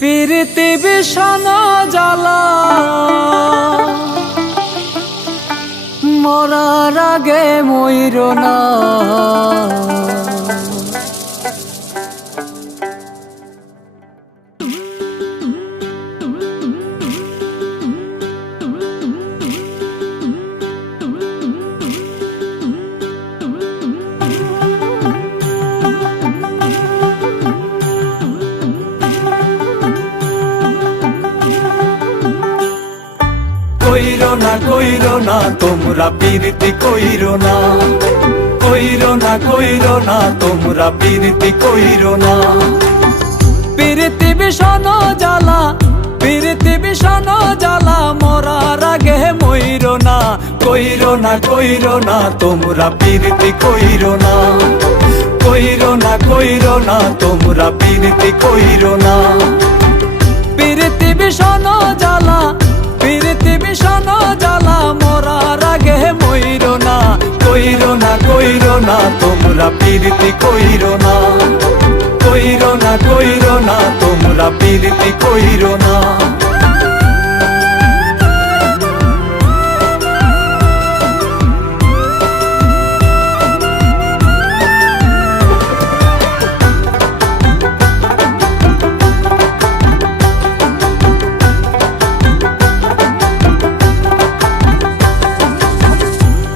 প্রীতি বিষণ জ্বালা মরার আগে মইর না। কইরো না তোমরা প্রীতি কইরো না, কইরো না তোমরা প্রীতি কইরো না। প্রীতি বিষণ জ্বালা, প্রীতি বিষণ জ্বালা মরার আগে মইর না। কইরো না তোমরা প্রীতি কইরো না, কইরো না তোমরা প্রীতি কইরো না। প্রীতি বিষণ জ্বালা, প্রীতি বিষণ জ্বালা মরার আগে মইর না। কইরো না তোমরা প্রীতি কইরো না, কইরো না তোমরা প্রীতি কইরো না।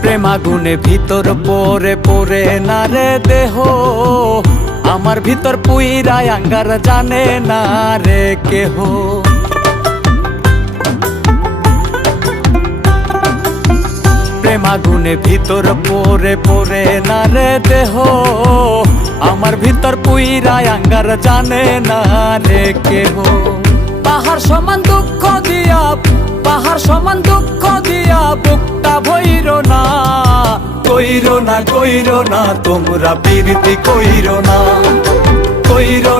প্রেমাগুনে ভিতর পরে পরে না রে দেহ, আমার ভিতর পুইরায় আঙ্গার জানে না রে কেহ। প্রেমাগুনে ভিতর পরে পরে না রে দেহ, আমার ভিতর পুইরায় আঙ্গার জানে না রে কেহ। পাহাড় সমান দুঃখ দিয়া, পাহাড় সমান দুঃখ দিয়া বুকটা ভইর না। কইরো না তোমরা প্রীতি কইরো না, কইরো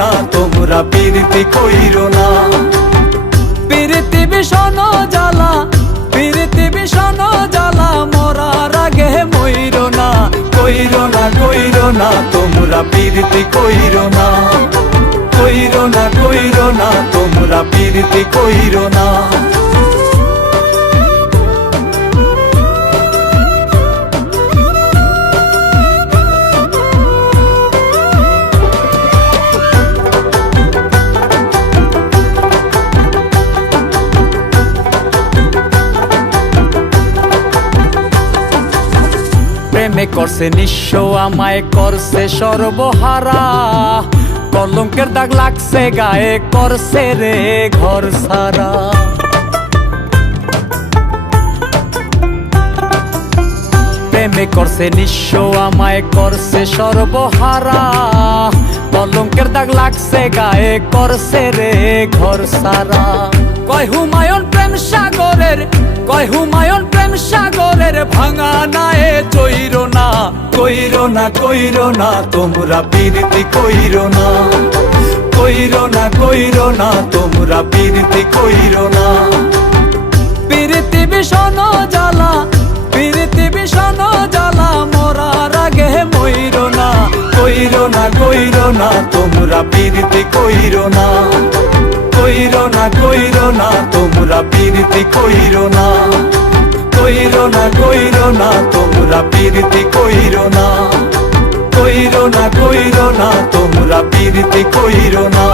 না তোমরা প্রীতি কইরো না। প্রীতি বিষণ জ্বালা, প্রীতি বিষণ জ্বালা মরার আগে মইর না। কইরো না তোমরা প্রীতি কইরো না, কইরো না তোমরা প্রীতি কইরো না। প্রেমে করছে নিঃস্ব আমায় করছে সর্বহারা, কলঙ্কের দাগ লাগছে গায়ে করছে রে ঘর সারা। প্রেমে করছে নিঃস্ব আমায় করছে সর্বহারা, কলঙ্কের দাগ লাগছে গায়ে করছে রে ঘর সারা। কয় হুমায়ুন প্রেম সাগরের, কয় হুমায়ুন প্রেম সাগরের ভাঙা নায়ে চইর না। কইরো না তোমরা প্রীতি কইরো না, কইরো না তোমরা প্রীতি কইরো না। প্রীতি বিষণ জ্বালা, প্রীতি বিষণ জ্বালা মরার আগে মইর না। কইরো না তোমরা প্রীতি কইরো না, কইরো না তোমরা প্রীতি কইরো না। কইরো না তোমরা প্রীতি কইরো না, কইরো না তোমরা প্রীতি কইরো না।